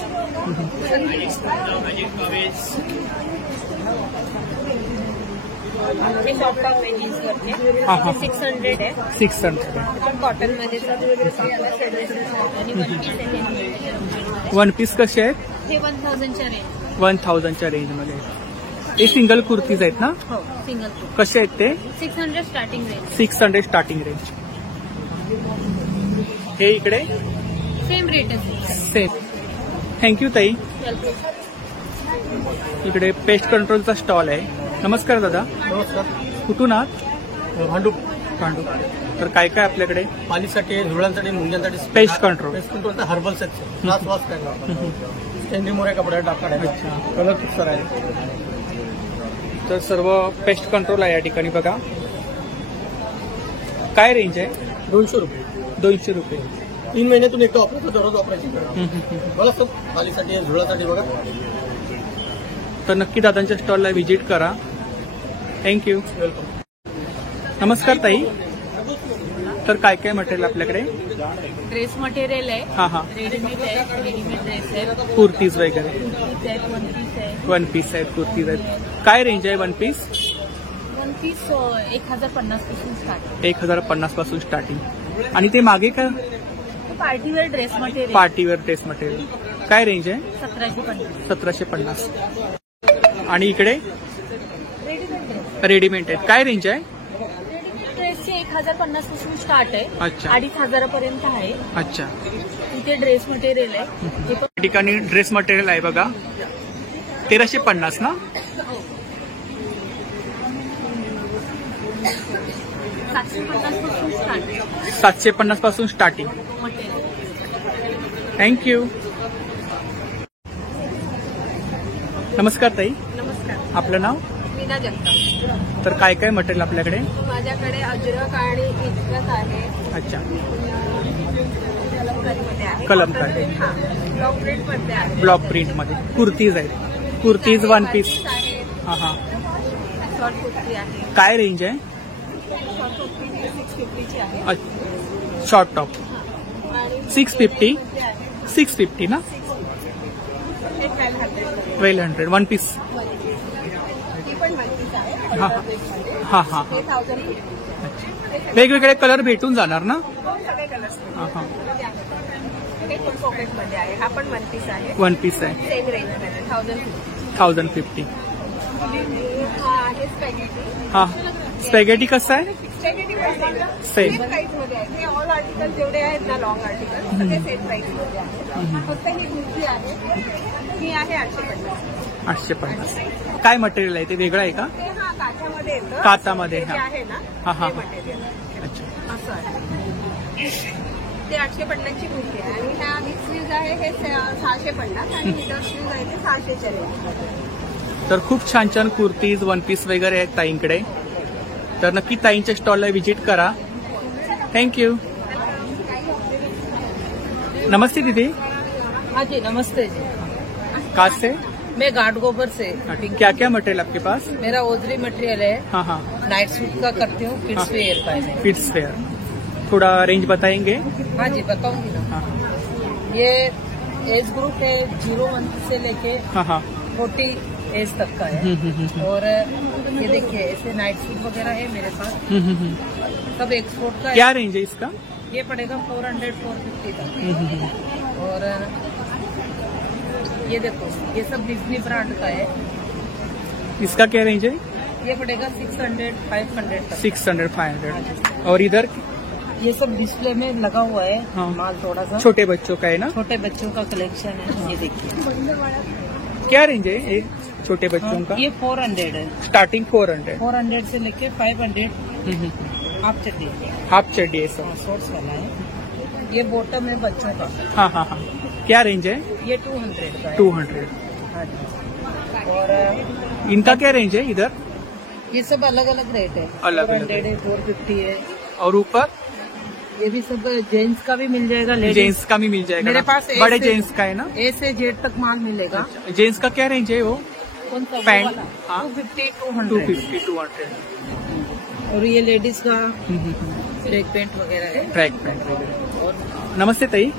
हे शॉर्ट टॉप आहे जीन्सवरचे. 600 आहे. 600 पण कॉटन मध्ये आणि वन पीस कसे आहेत? हे 1000च्या रेंज. 1000च्या रेंजमध्ये. हे सिंगल कुर्तीज आहेत ना? हो, सिंगल कसे आहेत ते? 600 स्टार्टिंग रेंज. 600 starting range. हे इकडे सेम रेट आहे. सेम. थँक्यू ताई. इकडे पेस्ट कंट्रोलचा स्टॉल आहे. नमस्कार दादा. नमस्कार. कुठून आहात? भांडूप. पांडू. तर काय काय आपल्याकडे? पालीसाठी, झुळांसाठी, मुंग्यांसाठी pest control. Pest control herbal set. क्लास वास काय स्टँडी मोरे कपडे टाकणार. अच्छा, कलर फिक्सर आहे. तर सर्व पेस्ट कंट्रोल आहे या ठिकाणी बघा. काय रेंज आहे? 200 रुपये. 200 रुपये. 3 महिन्यातून एकदा वापरायचं, दररोज वापरायची. बघा सर, पालीसाठी, झुळासाठी बघा. तर नक्की दादांच्या स्टॉलला व्हिजिट करा. थँक्यू. वेलकम. नमस्कार ताई. तर काय काय मटेरियल आपल्याकडे? ड्रेस मटेरियल आहे. हा हा. रेडीमेड आहे. रेडीमेड ड्रेस आहे. कुर्तीज वगैरे. कुर्तीज आहेत. वन पीस आहे. वन पीस आहेत, कुर्तीज आहेत. काय रेंज आहे वन पीस? वन पीस 1050 पासून स्टार्ट. 1050 पासून स्टार्टिंग. आणि ते मागे का party wear dress material party wear dress material काय रेंज आहे? 1750. 1750. आणि इकडे रेडीमेड आहेत काय रेंज आहे? ड्रेसचे 1050 पासून स्टार्ट आहे. अच्छा. 2500 पर्यंत आहे. अच्छा. इथे ड्रेस मटेरियल आहे. हे पण या ठिकाणी ड्रेस मटेरियल आहे बघा 1350 ना? 750 पासून स्टार्ट आहे 750 पासून स्टार्टिंग. मटेरियल. थँक्यू. नमस्कार ताई, नमस्कार. आपलं नाव? मीना जगताप. तर काय काय मटेरियल आपल्याकडे? माझ्याकडे अजरक आणि इजरत आहे. अच्छा. कलमकारीमध्ये आहे. कलमकारी. हा. ब्लॉक प्रिंट मध्ये आहे. ब्लॉक प्रिंट मध्ये कुर्तीज आहेत. Kurtis one piece. आहे. हा हा. शॉर्ट कुर्ती आहे. काय रेंज आहे? शॉर्ट कुर्ती 650 ची आहे. शॉर्ट टॉप आणि 650. 650 ना? हे 1200. 1200 वन पीस. ती पण माहितीच आहे. हा हा हा. हे 1000. वेगवेगळे कलर भेटून जाणार ना? सगळे कलर्स हा हा. हे फुल पॉकेट मध्ये आहे. हा पण वन पीस आहे. वन पीस आहे. सेम रेंज मध्ये 1050. 1050. हा आहे स्पॅगेटी. हा. स्पॅगेटी कसं आहे? स्पॅगेटी पण सेम. प्राइस मध्ये आहे. हे ऑल आर्टिकल जेवढे आहेत ना लॉंग आर्टिकल सगळे सेम प्राइस मध्ये आहे. फक्त ही कुर्ती आहे. ही आहे 850. 850. काय मटेरियल आहे ते वेगळं आहे का? ते हा काठामध्ये येतं. काठामध्ये, ते जे हा. आहे ना हा, हा. ते मटेरियल अच्छा. असं आहे. ते 850 ची कुर्ती आहे आणि ह्या विथ स्लीव्ज आहे हे 650 आणि विदाउट स्लीव्ज आहे ते 600च्या रेंज. तर खूप छान छान कुर्तीज वन पीस वगैरे आहेत ताईंकडे. तर नक्की ताईंच्या स्टॉलला व्हिजिट करा. थँक्यू. नमस्ते दीदी. हाँ जी नमस्ते जी. कहाँ से? मैं घाट गोबर से. क्या क्या मटेरियल आपके पास? मेरा ओजरी मटेरियल है. हाँ हाँ. नाइट सूट का करती हूँ. किड्स हाँ. वेयर का है. Kids wear. थोड़ा रेंज बताएंगे? हाँ जी बताऊंगी ना. हाँ. ये एज ग्रुप है 01 से लेके हाँ हाँ. 40 एज तक का है. और ये देखिए ऐसे नाइट सूट वगैरह है मेरे पास. सब एक्सपोर्ट का क्या है. रेंज है इसका? ये पड़ेगा 400-450 तक. और ये देखो ये सब डिज्नी ब्रांड का है. इसका क्या रेंज है? ये पड़ेगा 600-500 तक. 600-500. और इधर ये सब डिस्प्ले में लगा हुआ है. हाँ. माल थोड़ा सा छोटे बच्चों का है ना? छोटे बच्चों का कलेक्शन है. ये देखिए क्या रेंज है ये छोटे बच्चों का? ये 400 है. स्टार्टिंग 400. 400 से लेके 500 हाफ चड्डी. हाफ चड्डी है सब. शॉर्ट्स वाला है. ये बॉटम है बच्चों का. हाँ हाँ हाँ. क्या रेंज है? ये 200 का है. 200. हाँ जी. और इनका क्या रेंज है इधर? ये सब अलग अलग रेट है. अलग-अलग 400 है, 450 है. और ऊपर ये भी सब जेंट्स का भी मिल जाएगा. लेडीज जेंट्स का भी मिल जाएगा मेरे ना? पास बड़े A से- जेंट्स का है ना? ए से जेड तक माल मिलेगा. जेंट्स का क्या रेंज है वो? कौन सा? पैंट. वो वाला? हाँ. 250-200. 250-200. और ये लेडीज का ट्रैक पेंट वगैरह है. ट्रॅक पॅन्ट वगैरे. नमस्ते ताई.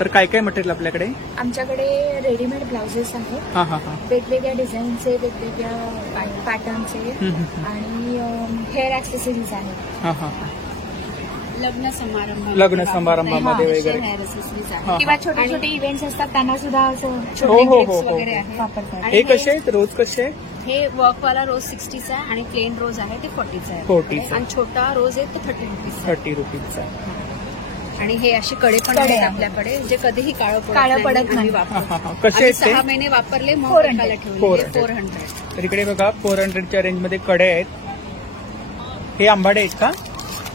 तर काय काय मटेरियल आपल्याकडे? आमच्याकडे रेडीमेड ब्लाउजेस आहेत. हा हा हा. वेगवेगळ्या डिझाईनचे वेगवेगळ्या पॅटर्नचे आणि हेअर ऍक्सेसरीज आहेत. हा हा. लग्न लग्न समारंभामध्ये वगैरे. हेअर ऍक्सेसरीज हा, आहेत किंवा छोटे छोटे इव्हेंट्स असतात त्यांना सुद्धा असं हो, छोटे हो, गिफ्ट्स हो, हो. वगैरे आहेत वापरतात. हे कसे आहेत? रोज कसे आहेत? हे वर्कवाला रोज 60चा आहे आणि प्लेन रोज आहे ते 40चा आहे. 40चा. आणि छोटा रोज आहे तो 30 रुपीजचा आहे. 30 रुपीजचा. आणि हे असे कडे पण कडे आहेत आहेत. आपल्याकडे जे कधीही काळं काळं पडत आम्ही नाही. हा वापरतो. हा हा. कसे आम्ही आहेत 6 ते? महिने वापरले मग 400. एकाला ठेवले 400. 400. तर इकडे बघा 400च्या रेंजमध्ये कडे आहेत. हे आंबाडे आहेत का?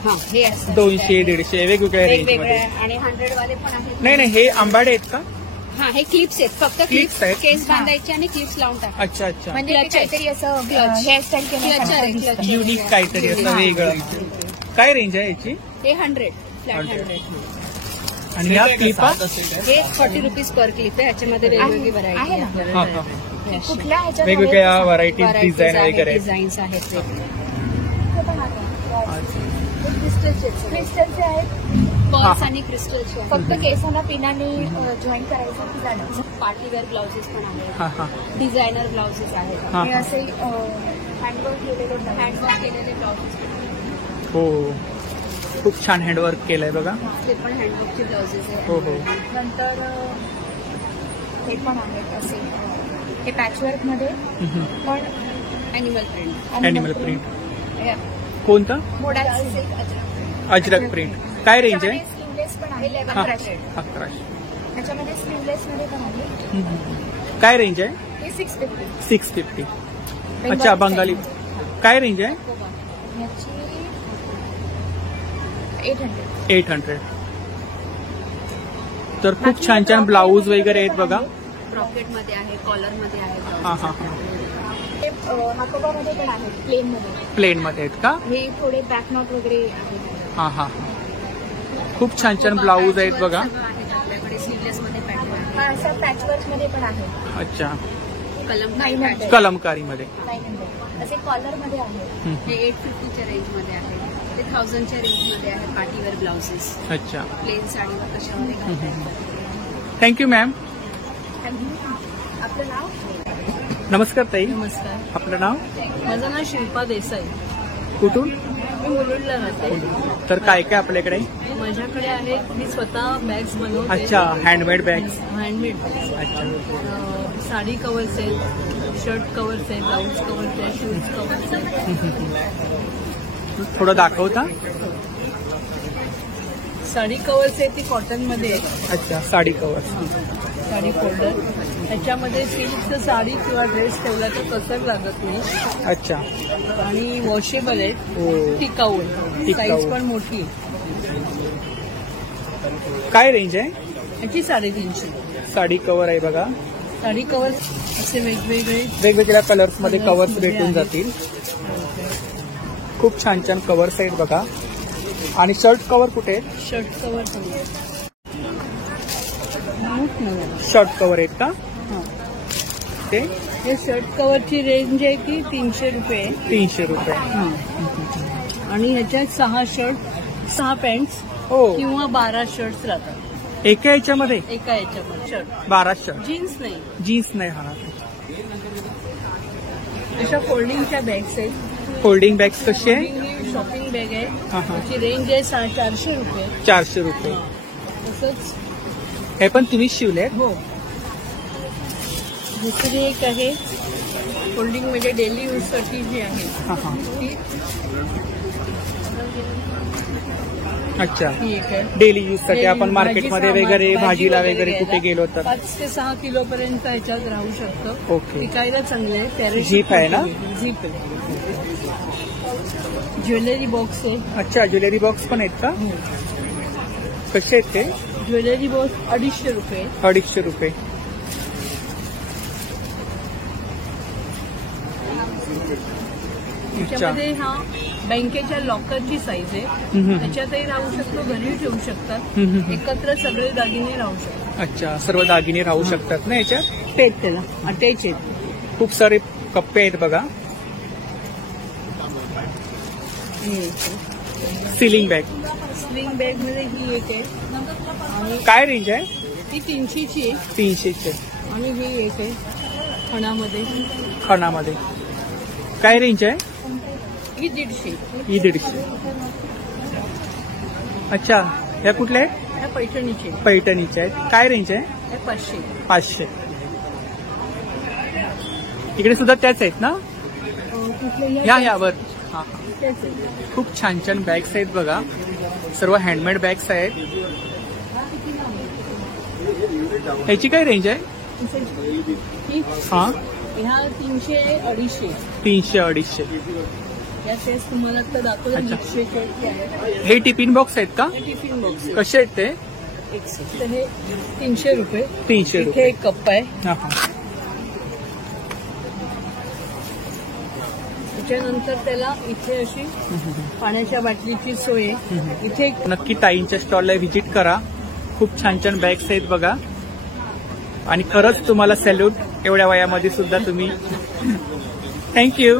हा हे असं 200-150 वेगवेगळ्या वेगवेगळे रेंजमध्ये. आणि 100 वाले पण आहेत. नाही नाही, हे आंबाडे आहेत का? हा हे क्लिप्स आहेत फक्त Clips क्लिप्स आहेत? केस बांधायचे आणि क्लिप्स लावून टाकायचे. अच्छा अच्छा. म्हणजे ते काहीतरी असं Clutch. हेअरस्टाईल Clutcher आहे, केल्यासारखं clutcher. दिसतं. युनिक काहीतरी असं वेगळं. काय रेंज आहे याची? हे 100 फ्लॅट 100. आणि या क्लिपा? हे 40 रुपीज पर क्लिप आहे. ह्याच्यामध्ये वेगवेगळी आहे व्हरायटी ना? आहे. हा हा. कुठल्या ह्याच्यात वेगवेगळ्या व्हरायटीज Varieties डिझाईन आहेत, वगैरे आहेत. डिझाईन्स आहेत ते. क्रिस्टलचे आहेत. पर्स आणि क्रिस्टलचे आहेत. फक्त केसांना पिनाने जॉईन करायचं की जाणं. पार्टीवेअर ब्लाउजेस पण आहेत. हा हा. डिझायनर ब्लाउजेस आहेत. हा हे हा. असे हँडवर्क केलेले हँडवर्क केलेले ब्लाउजेस. हो. खूप छान हँडवर्क केलंय बघा. ते पण हँडवर्कचे ब्लाउजेस आहे. हो हो. नंतर हे पण आहेत असे, हे पॅचवर्क मध्ये पण ॲनिमल प्रिंट. ॲनिमल प्रिंट कोणतं? अजरक प्रिंट. काय रेंज आहे? स्लीवलेस पण आहे. 1100. त्याच्यामध्ये स्लीवलेस मध्ये पण आहे. काय रेंज आहे? हे 650. 650. अच्छा, बंगाली. काय रेंज आहे? याची 800. 800. तर खूप छान छान ब्लाऊज वगैरे आहेत बघा. ब्रॉकेट मध्ये आहे, कॉलर मध्ये आहे. हां हां हां. ते हाकोबामध्ये पण आहेत, प्लेन मध्ये. प्लेन मध्ये आहेत का? हे थोडे बॅक नॉट वगैरे आहेत. हां हां. खूप छान छान ब्लाऊज आहेत बघा. आपल्याकडे स्लीवलेस मध्ये पॅटर्न आहे. हा असा पॅचवर्क मध्ये पण आहे. अच्छा, कलमकारी pattern. कलमकारी मध्ये. 900. असे कॉलर मध्ये आहे. हे 850च्या रेंज मध्ये आहे. ते 1000च्या रेंज मध्ये आहे. Party wear blouses. अच्छा, प्लेन साडीवर कशामध्ये घालतात. Thank you ma'am. आपलं नाव? नमस्कार ताई. नमस्कार, आपलं नाव? माझं नाव शिल्पा देसाई. कुठून? मी मुलुंडला राहते. तर काय काय आपल्याकडे? माझ्याकडे आहेत, मी स्वतः बॅग्स बनवते. अच्छा, हँडमेड बॅग्स. Handmade bags. अच्छा, साडी कवर्स आहेत, शर्ट कवर्स आहेत, ब्लाऊज कवर्स आहेत, शूज कवर्स आहेत. थोडं दाखवता? साडी कवर्स आहे ती कॉटन मध्ये आहे. अच्छा, साडी कवर्स. साडी फोल्डर. त्याच्यामध्ये सिल्कचं साडी किंवा ड्रेस ठेवला तर कसर लागत नाही. अच्छा, आणि वॉशेबल आहेत, हो. टिकाऊ आहे, टिकाऊ. साईज पण मोठी आहे. काय रेंज आहे? याची 350. साडी कवर आहे बघा. साडी कवर असे वेगवेगळे वेगवेगळ्या कलर्स मध्ये कवर्स भेटून जातील. खूप छान छान कवर्स आहेत बघा. आणि शर्ट कवर कुठे आहेत? शर्ट कवर शर्ट कवर आहेत का? ते हे शर्ट कवरची रेंज आहे की 300 रुपये. 300 रुपये. आणि ह्याच्यात 6 शर्ट, 6 पॅन्ट्स हो. किंवा 12 शर्ट्स राहतात एका याच्यामध्ये. एका याच्यामध्ये. Shirt 12 shirt. जीन्स नाही. जीन्स नाही. हा, अशा फोल्डिंगच्या बॅग्स आहेत. फोल्डिंग बॅग्स कशी आहे? फोल्डिंग शॉपिंग बॅग आहे. हा, हा. त्याची रेंज आहे 400 रुपये. 400 रुपये. तसंच हे पण तुम्ही शिवले? हो. दुसरी एक आहे फोल्डिंग मध्ये डेली यूज साठी जी आहे ती. अच्छा, ती एक आहे. डेली यूज साठी आपण मार्केटमध्ये वगैरे भाजीला वगैरे कुठे गेलो तर. 5 ते 6 किलो पर्यंत ह्याच्यात राहू शकतं. ओके. विकायला चांगले आहे. पॅरेशूट झीप आहे ना? झीप आहे. ज्वेलरी बॉक्स आहे. अच्छा, ज्वेलरी बॉक्स पण आहेत का? कसे आहेत ते? ज्वेलरी बॉक्स 250 रुपये. 250 रुपये. त्याच्यामध्ये हा बँकेच्या लॉकरची साईज आहे. त्याच्यातही राहू शकतो, घरी ठेवू शकतात. एकत्र सगळे दागिने राहू शकतात. अच्छा, सर्व दागिने राहू शकतात ना याच्यात? तेच त्याला अटॅच आहेत. खूप सारे कप्पे आहेत बघा. Ceiling bag. स्लिंग बॅग मध्ये ही एक आहे. आणि काय रेंज आहे? ती 300ची आहे. 300ची. आणि ही एक आहे खणामध्ये. खणामध्ये. काय रेंज आहे? ही 150. ही 150. अच्छा, ह्या कुठल्या आहेत? ह्या पैठणीची आहे. पैठणीच्या आहेत. काय रेंज आहे? ह्या 500. 500. इकडे सुद्धा त्याच आहेत ना? ह्या यावर. हा, तेच आहे. खूप छान छान बॅग्स आहेत बघा. सर्व हँडमेड बॅग्स आहेत. ह्याची काय रेंज आहे? ही हा, ह्या 300 250. 300-250. या सेस तुम्हाला तर दाखवलं. अच्छा. 150 आहे. हे टिफिन बॉक्स आहेत का? हे टिफिन बॉक्स कसे आहेत ते? तर हे 300 रुपये. 300 इथे रुपये. एक कप आहे. हा, हा. त्याच्यानंतर त्याला इथे अशी पाण्याच्या बाटलीची सोय आहे. इथे एक नक्की ताईंच्या स्टॉलला व्हिजिट करा. खूप छान छान बॅग्स आहेत बघा. आणि खरंच तुम्हाला सॅल्यूट, एवढ्या वयामध्ये सुद्धा तुम्ही. थँक्यू.